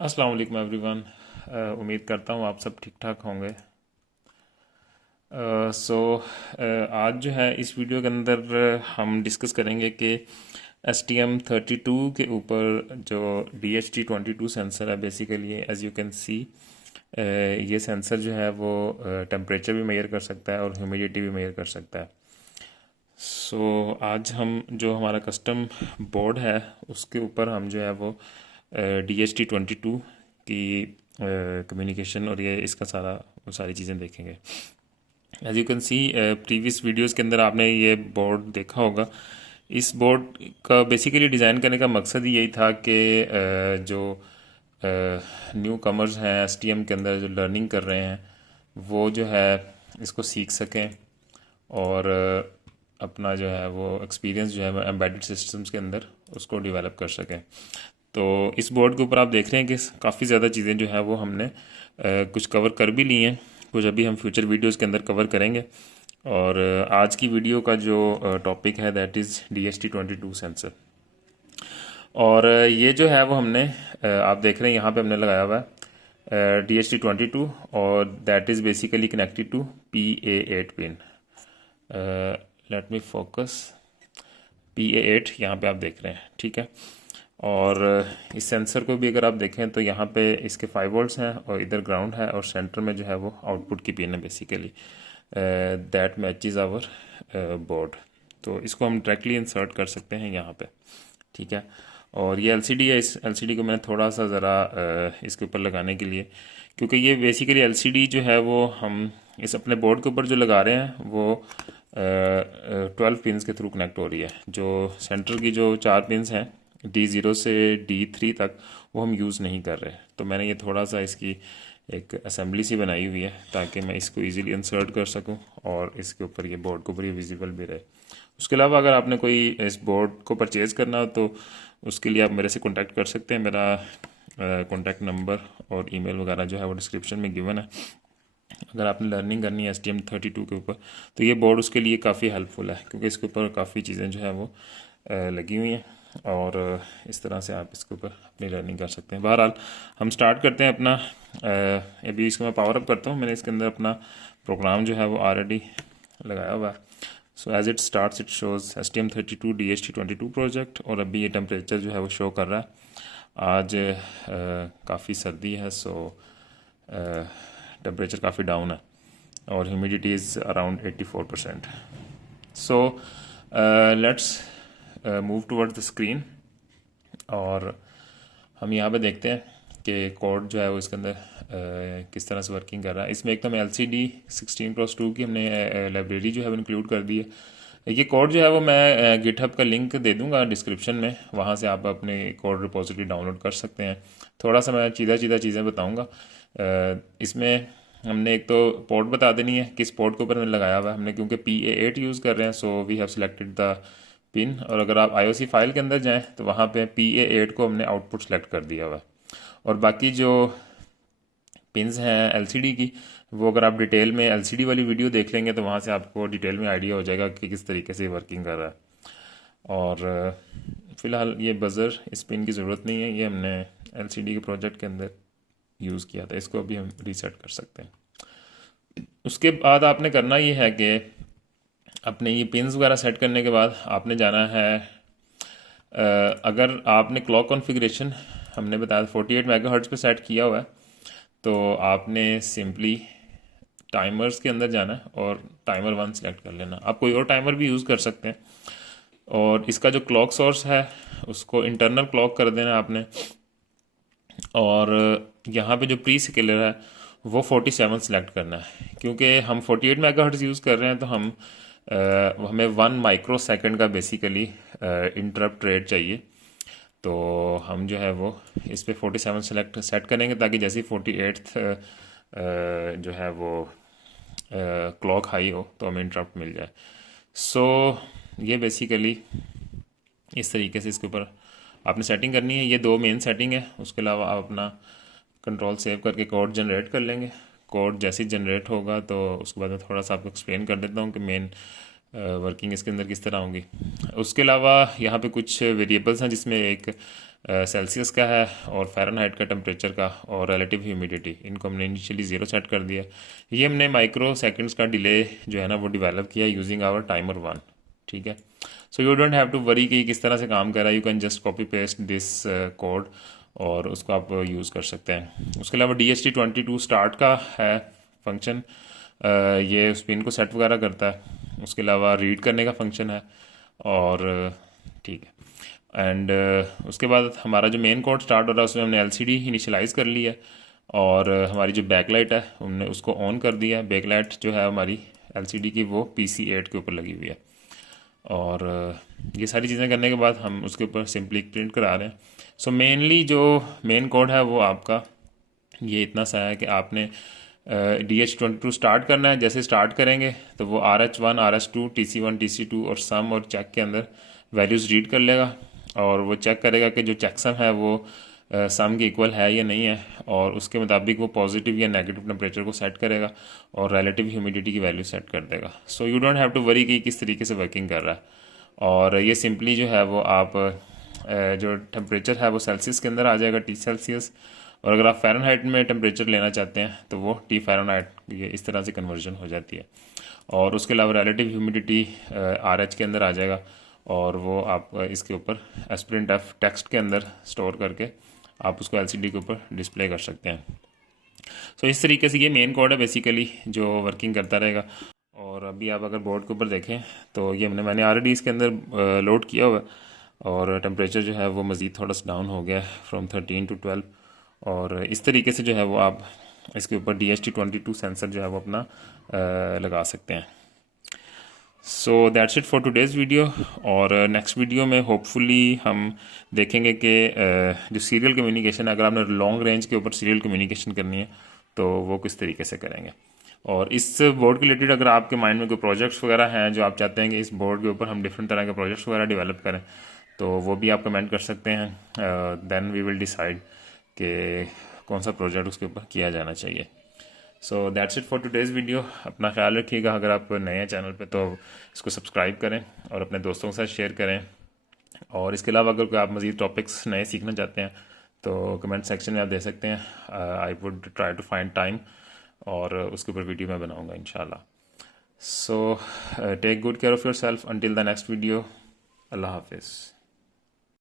अस्सलाम वालेकुम एवरीवन। उम्मीद करता हूँ आप सब ठीक ठाक होंगे। सो आज जो है इस वीडियो के अंदर हम डिस्कस करेंगे कि STM32 के ऊपर जो DHT22 सेंसर है, basically as you can see ये सेंसर जो है वो टेम्परेचर भी मेजर कर सकता है और ह्यूमिडिटी भी मेजर कर सकता है। आज हम जो हमारा कस्टम बोर्ड है उसके ऊपर हम जो है वो DHT22 की कम्युनिकेशन और ये इसका वो सारी चीज़ें देखेंगे। As you can see previous videos के अंदर आपने ये बोर्ड देखा होगा। इस बोर्ड का बेसिकली डिज़ाइन करने का मकसद यही था कि जो न्यू कमर्स हैं STM के अंदर जो लर्निंग कर रहे हैं वो जो है इसको सीख सकें और अपना जो है वो एक्सपीरियंस जो है एम्बेडेड सिस्टम्स के अंदर उसको डेवलप कर सकें। तो इस बोर्ड के ऊपर आप देख रहे हैं कि काफ़ी ज़्यादा चीज़ें जो है वो हमने कुछ कवर कर भी ली हैं, कुछ अभी हम फ्यूचर वीडियोस के अंदर कवर करेंगे। और आज की वीडियो का जो टॉपिक है दैट इज़ DHT22 सेंसर। और ये जो है वो हमने आप देख रहे हैं यहाँ पे हमने लगाया हुआ है DHT22 और that is basically connected to PA8 pin. Let me focus. PA8 यहाँ पे आप देख रहे हैं, ठीक है। और इस सेंसर को भी अगर आप देखें तो यहाँ पे इसके 5 वोल्ट्स हैं और इधर ग्राउंड है और सेंटर में जो है वो आउटपुट की पिन है basically that matches our board. तो इसको हम डायरेक्टली इंसर्ट कर सकते हैं यहाँ पे, ठीक है। और ये LCD है, इस LCD को मैंने थोड़ा सा ज़रा इसके ऊपर लगाने के लिए, क्योंकि ये बेसिकली LCD जो है वो हम इस अपने बोर्ड के ऊपर जो लगा रहे हैं वो 12 पिन्स के थ्रू कनेक्ट हो रही है। जो सेंटर की जो 4 पिन्स हैं D0 से D3 तक वो हम यूज़ नहीं कर रहे। तो मैंने ये थोड़ा सा इसकी एक असेंबली सी बनाई हुई है ताकि मैं इसको इजीली इंसर्ट कर सकूं और इसके ऊपर ये बोर्ड के ऊपर ये विजिबल भी रहे। उसके अलावा अगर आपने कोई इस बोर्ड को परचेज़ करना हो तो उसके लिए आप मेरे से कांटेक्ट कर सकते हैं। मेरा कांटेक्ट नंबर और ईमेल वगैरह जो है वो डिस्क्रिप्शन में गिवन है। अगर आपने लर्निंग करनी है STM32 के ऊपर तो ये बोर्ड उसके लिए काफ़ी हेल्पफुल है, क्योंकि इसके ऊपर काफ़ी चीज़ें जो है वो लगी हुई हैं और इस तरह से आप इसके ऊपर अपनी लर्निंग कर सकते हैं। बहरहाल हम स्टार्ट करते हैं अपना। अभी इसको मैं पावर अप करता हूँ। मैंने इसके अंदर अपना प्रोग्राम जो है वो ऑलरेडी लगाया हुआ है। So as it starts it shows STM32 DHT22 project और अभी ये टेम्परेचर जो है वो शो कर रहा है। आज काफ़ी सर्दी है, सो टेम्परेचर काफ़ी डाउन है और humidity is around 84%। So let's move towards the screen और हम यहाँ पे देखते हैं कि कोड जो है वो इसके अंदर किस तरह से वर्किंग कर रहा है। इसमें एकदम LCD 16x2 की हमने लाइब्रेरी जो है वो इंक्लूड कर दी है। ये कोड जो है वो मैं गिटहब का लिंक दे दूंगा डिस्क्रिप्शन में, वहाँ से आप अपने कोड रिपोजिटरी डाउनलोड कर सकते हैं। थोड़ा सा मैं सीधा सीधा चीज़ें बताऊँगा। इसमें हमने एक तो पोर्ट बता देनी है, किस पोर्ट के ऊपर हमने लगाया हुआ है हमने, क्योंकि PA8 यूज़ कर रहे हैं so we have selected the pin. और अगर आप IOC फाइल के अंदर जाएं तो वहाँ पे PA8 को हमने आउटपुट सेलेक्ट कर दिया हुआ है। और बाकी जो पिन्स हैं LCD की, वो अगर आप डिटेल में LCD वाली वीडियो देख लेंगे तो वहाँ से आपको डिटेल में आइडिया हो जाएगा कि किस तरीके से वर्किंग कर रहा है। और फ़िलहाल ये बज़र इस पिन की ज़रूरत नहीं है, ये हमने LCD के प्रोजेक्ट के अंदर यूज़ किया था। इसको अभी हम रीसेट कर सकते हैं। उसके बाद आपने करना ये है कि अपने ये पिन्स वगैरह सेट करने के बाद आपने जाना है, अगर आपने क्लॉक कॉन्फ़िगरेशन हमने बताया 48 मेगाहर्ट्ज़ पे सेट किया हुआ है तो आपने सिंपली टाइमर्स के अंदर जाना है और टाइमर 1 सेलेक्ट कर लेना। आप कोई और टाइमर भी यूज़ कर सकते हैं और इसका जो क्लॉक सोर्स है उसको इंटरनल क्लॉक कर देना आपने। और यहाँ पे जो प्री स्केलर है वो 47 सेलेक्ट करना है, क्योंकि हम 48 मेगाहर्ट्ज़ यूज़ कर रहे हैं तो हमें 1 माइक्रो सेकेंड का बेसिकली इंटरप्ट रेट चाहिए। तो हम जो है वो इस पे 47 सेट करेंगे ताकि जैसे ही 48th जो है वो क्लॉक हाई हो तो हमें इंटरप्ट मिल जाए। सो ये बेसिकली इस तरीके से इसके ऊपर आपने सेटिंग करनी है। ये 2 मेन सेटिंग है। उसके अलावा आप अपना कंट्रोल सेव करके कोड जनरेट कर लेंगे। कोड जैसे ही जनरेट होगा तो उसके बाद मैं थोड़ा सा आपको एक्सप्लेन कर देता हूँ कि मेन वर्किंग इसके अंदर किस तरह होंगी। उसके अलावा यहाँ पे कुछ वेरिएबल्स हैं जिसमें एक सेल्सियस का है और फ़ारेनहाइट का टेम्परेचर का और रिलेटिव ह्यूमिडिटी, इनको हमने इनिशियली ज़ीरो सेट कर दिया। ये हमने माइक्रो सेकंड्स का डिले जो है ना वो डेवलप किया यूजिंग आवर टाइमर 1। ठीक है, so you don't have to worry कि किस तरह से काम कर रहा है, you can just copy paste this code और उसको आप यूज़ कर सकते हैं। उसके अलावा DHT22 स्टार्ट का है फंक्शन, ये स्पिन को सेट वगैरह करता है। उसके अलावा रीड करने का फंक्शन है और ठीक है। एंड उसके बाद हमारा जो मेन कोड स्टार्ट हो रहा है उसमें हमने LCD इनिशियलाइज़ कर ली है और हमारी जो बैकलाइट है हमने उसको ऑन कर दिया है। बैकलाइट जो है हमारी LCD की वो PC8 के ऊपर लगी हुई है और ये सारी चीज़ें करने के बाद हम उसके ऊपर सिंपली प्रिंट करा रहे हैं। सो मेनली जो मेन कोड है वो आपका ये इतना सा है कि आपने DH22 स्टार्ट करना है। जैसे स्टार्ट करेंगे तो वो RH1 RH2 TC1 TC2 और सम और चेक के अंदर वैल्यूज़ रीड कर लेगा और वो चेक करेगा कि जो चेकसम है वो सम के इक्वल है या नहीं है और उसके मुताबिक वो पॉजिटिव या नेगेटिव टेम्परेचर को सेट करेगा और रिलेटिव ह्यूमिडिटी की वैल्यू सेट कर देगा। So you don't have to worry कि किस तरीके से वर्किंग कर रहा है। और ये सिंपली जो है वो आप जो टेम्परेचर है वो सेल्सियस के अंदर आ जाएगा T सेल्सियस, और अगर आप फ़ारेनहाइट में टेम्परेचर लेना चाहते हैं तो वो T फ़ारेनहाइट, ये इस तरह से कन्वर्जन हो जाती है। और उसके अलावा रिलेटिव ह्यूमिडिटी RH के अंदर आ जाएगा और वो आप इसके ऊपर एस्प्रिंट टेक्स्ट के अंदर स्टोर करके आप उसको LCD के ऊपर डिस्प्ले कर सकते हैं। सो इस तरीके से ये मेन कोड है बेसिकली जो वर्किंग करता रहेगा। और अभी आप अगर बोर्ड के ऊपर देखें तो ये मैंने ऑलरेडी इसके अंदर लोड किया हुआ है और टेम्परेचर जो है वो मज़ीद थोड़ा सा डाउन हो गया फ्रॉम 13 to 12। और इस तरीके से जो है वो आप इसके ऊपर DHT22 सेंसर जो है वो अपना लगा सकते हैं। So that's it for today's video. और नेक्स्ट वीडियो में होपफुली हम देखेंगे कि जो सीरियल कम्युनिकेशन है, अगर आपने लॉन्ग रेंज के ऊपर सीरियल कम्युनिकेशन करनी है तो वो किस तरीके से करेंगे। और इस बोर्ड के रिलेटेड अगर आपके माइंड में कोई प्रोजेक्ट्स वगैरह हैं जो आप चाहते हैं कि इस बोर्ड के ऊपर हम डिफरेंट तरह के प्रोजेक्ट्स वगैरह डेवलप करें तो वो भी आप कमेंट कर सकते हैं। देन वी विल डिसाइड कि कौन सा प्रोजेक्ट उसके ऊपर किया जाना चाहिए। So that's it for today's video. अपना ख्याल रखिएगा। अगर आप नए हैं चैनल पे तो इसको सब्सक्राइब करें और अपने दोस्तों के साथ शेयर करें। और इसके अलावा अगर कोई आप मज़ीद टॉपिक्स नए सीखना चाहते हैं तो कमेंट सेक्शन में आप दे सकते हैं। I would try to find time और उसके ऊपर वीडियो मैं बनाऊंगा इंशाल्लाह। So take good care of yourself until the next video. अल्लाह हाफिज़।